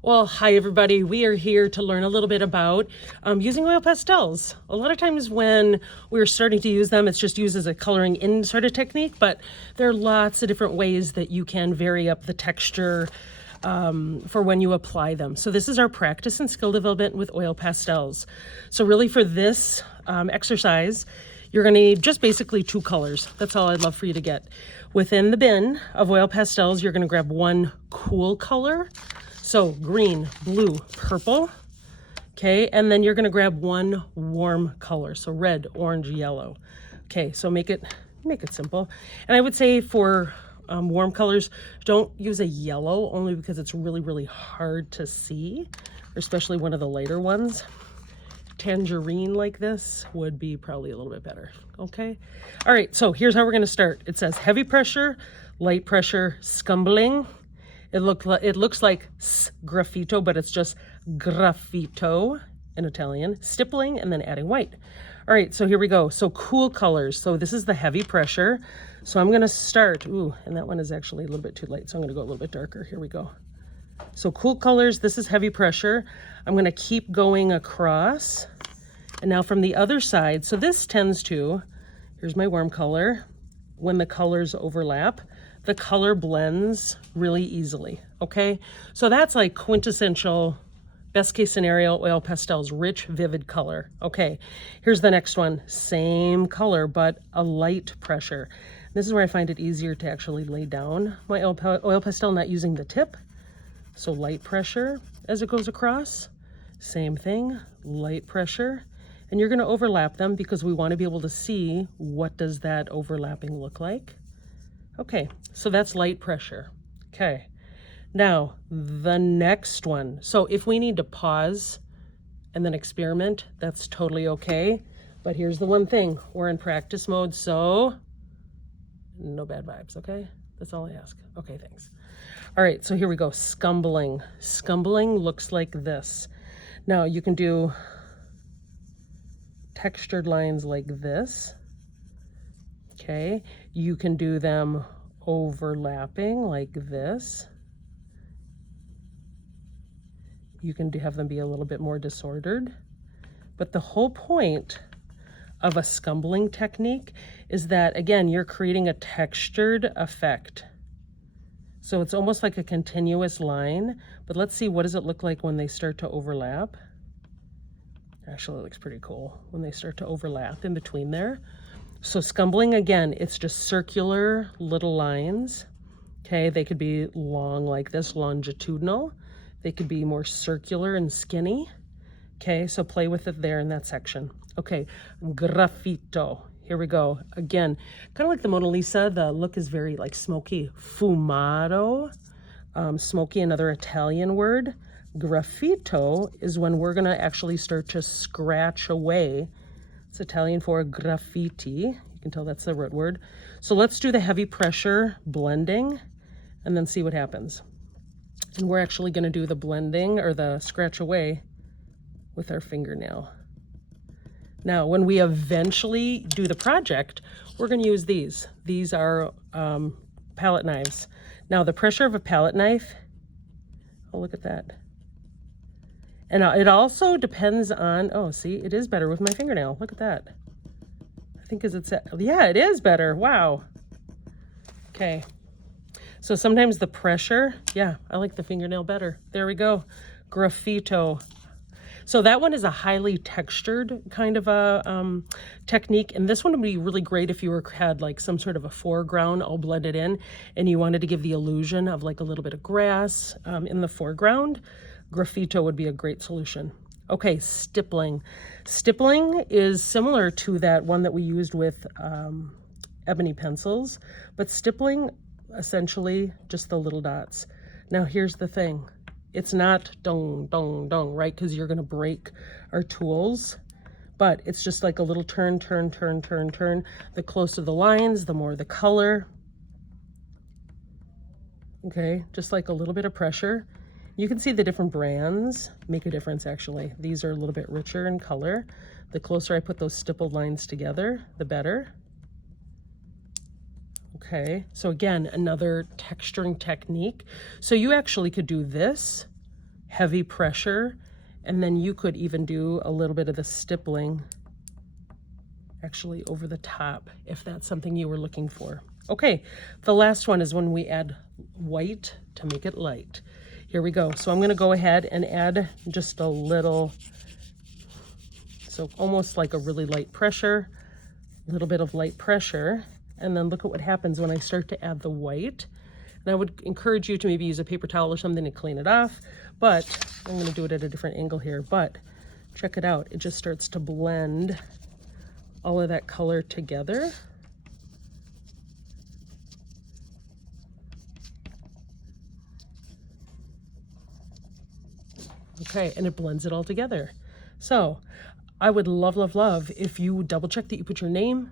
Well, hi everybody. We are here to learn a little bit about using oil pastels. A lot of times when we're starting to use them, it's just used as a coloring in sort of technique, but there are lots of different ways that you can vary up the texture for when you apply them. So this is our practice and skill development with oil pastels. So really for this exercise, you're going to need just basically two colors. That's all I'd love for you to get. Within the bin of oil pastels, you're going to grab one cool color. So green, blue, purple, okay? And then you're gonna grab one warm color. So red, orange, yellow. Okay, so make it simple. And I would say for warm colors, don't use a yellow only because it's really, really hard to see, especially one of the lighter ones. Tangerine like this would be probably a little bit better, okay? All right, so here's how we're gonna start. It says heavy pressure, light pressure, scumbling. It looks like graffito, but it's just graffito in Italian. Stippling and then adding white. All right, so here we go. So cool colors. So this is the heavy pressure. So I'm gonna start, ooh, and that one is actually a little bit too light. So I'm gonna go a little bit darker. Here we go. So cool colors, this is heavy pressure. I'm gonna keep going across. And now from the other side, so this tends to, here's my warm color. When the colors overlap, the color blends really easily, okay? So that's like quintessential, best case scenario, oil pastels, rich, vivid color. Okay, here's the next one. Same color, but a light pressure. This is where I find it easier to actually lay down my oil pastel, not using the tip. So light pressure as it goes across. Same thing, light pressure. And you're gonna overlap them because we wanna be able to see what does that overlapping look like. Okay, so that's light pressure. Okay, now the next one. So if we need to pause and then experiment, that's totally okay. But here's the one thing, we're in practice mode, so no bad vibes, okay? That's all I ask. Okay, thanks. All right, so here we go, scumbling. Scumbling looks like this. Now you can do textured lines like this. Okay, you can do them overlapping like this. You can have them be a little bit more disordered. But the whole point of a scumbling technique is that, again, you're creating a textured effect. So it's almost like a continuous line, but let's see, what does it look like when they start to overlap? Actually, it looks pretty cool when they start to overlap in between there. So scumbling, again, it's just circular little lines. Okay, they could be long like this, longitudinal. They could be more circular and skinny. Okay, so play with it there in that section. Okay, graffito. Here we go. Again, kind of like the Mona Lisa, the look is very like smoky. Fumato, smoky, another Italian word. Graffito is when we're gonna actually start to scratch away. It's Italian for graffiti. You can tell that's the root word. So let's do the heavy pressure blending and then see what happens. And we're actually gonna do the blending or the scratch away with our fingernail. Now, when we eventually do the project, we're gonna use these. These are palette knives. Now, the pressure of a palette knife, oh, look at that. And it also depends on, oh, see, it is better with my fingernail. Look at that. I think yeah, it is better. Wow. Okay. So sometimes the pressure, yeah, I like the fingernail better. There we go. Graffito. So that one is a highly textured kind of a technique. And this one would be really great if you had like some sort of a foreground all blended in and you wanted to give the illusion of like a little bit of grass in the foreground. Graffito would be a great solution. Okay, stippling. Stippling is similar to that one that we used with ebony pencils, but stippling, essentially just the little dots. Now here's the thing. It's not dong, dong, dong, right? Because you're gonna break our tools, but it's just like a little turn, turn, turn, turn, turn. The closer the lines, the more the color. Okay, just like a little bit of pressure. You can see the different brands make a difference actually. These are a little bit richer in color. The closer I put those stippled lines together, the better. Okay, so again, another texturing technique. So you actually could do this heavy pressure, and then you could even do a little bit of the stippling actually over the top if that's something you were looking for. Okay, the last one is when we add white to make it light. Here we go. So I'm going to go ahead and add just a little, so almost like a really light pressure, a little bit of light pressure, and then look at what happens when I start to add the white. And I would encourage you to maybe use a paper towel or something to clean it off, but I'm going to do it at a different angle here. But check it out. It just starts to blend all of that color together. Okay, and it blends it all together. So I would love, love, love if you double check that you put your name,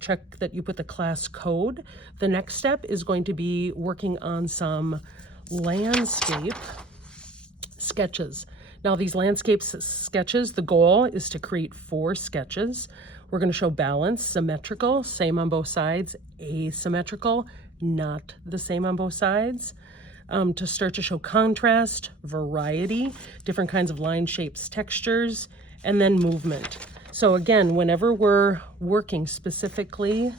check that you put the class code. The next step is going to be working on some landscape sketches. Now these landscape sketches, the goal is to create 4 sketches. We're going to show balance, symmetrical, same on both sides, asymmetrical, not the same on both sides. To start to show contrast, variety, different kinds of line shapes, textures, and then movement. So again, whenever we're working specifically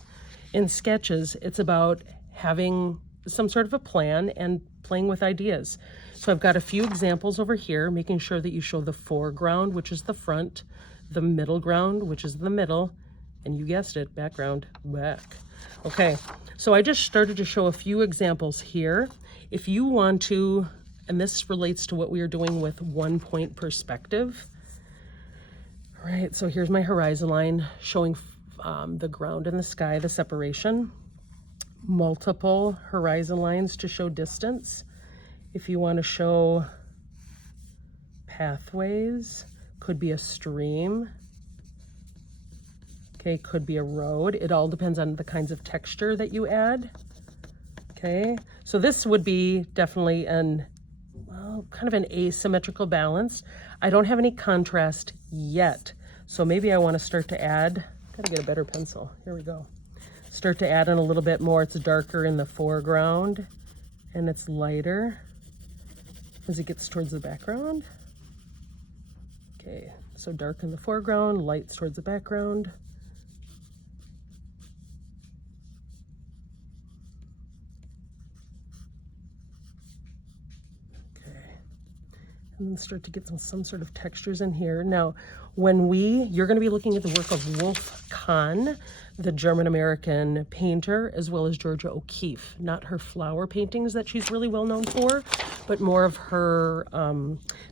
in sketches, it's about having some sort of a plan and playing with ideas. So I've got a few examples over here, making sure that you show the foreground, which is the front, the middle ground, which is the middle, and you guessed it, background, back. Okay, so I just started to show a few examples here. If you want to, and this relates to what we are doing with 1-point perspective. All right, so here's my horizon line showing the ground and the sky, the separation. Multiple horizon lines to show distance. If you want to show pathways, could be a stream. Okay, could be a road. It all depends on the kinds of texture that you add. Okay, so this would be definitely kind of an asymmetrical balance. I don't have any contrast yet, so maybe I want to start to add, gotta get a better pencil, here we go. Start to add in a little bit more. It's darker in the foreground and it's lighter as it gets towards the background. Okay, so dark in the foreground, lights towards the background. And then start to get some sort of textures in here. Now, you're going to be looking at the work of Wolf Kahn, the German-American painter, as well as Georgia O'Keeffe. Not her flower paintings that she's really well known for, but more of her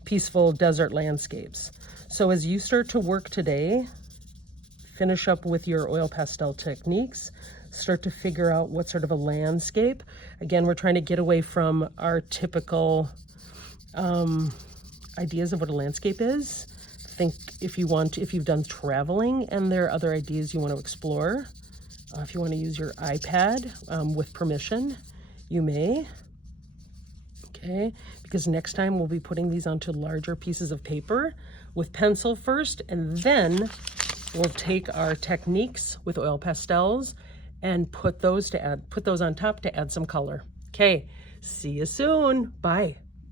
peaceful desert landscapes. So as you start to work today, finish up with your oil pastel techniques, start to figure out what sort of a landscape. Again, we're trying to get away from our typical ideas of what a landscape is. Think if you've done traveling and there are other ideas you want to explore. If you want to use your iPad with permission, you may. Okay, because next time we'll be putting these onto larger pieces of paper with pencil first, and then we'll take our techniques with oil pastels and put those on top to add some color. Okay, see you soon. Bye.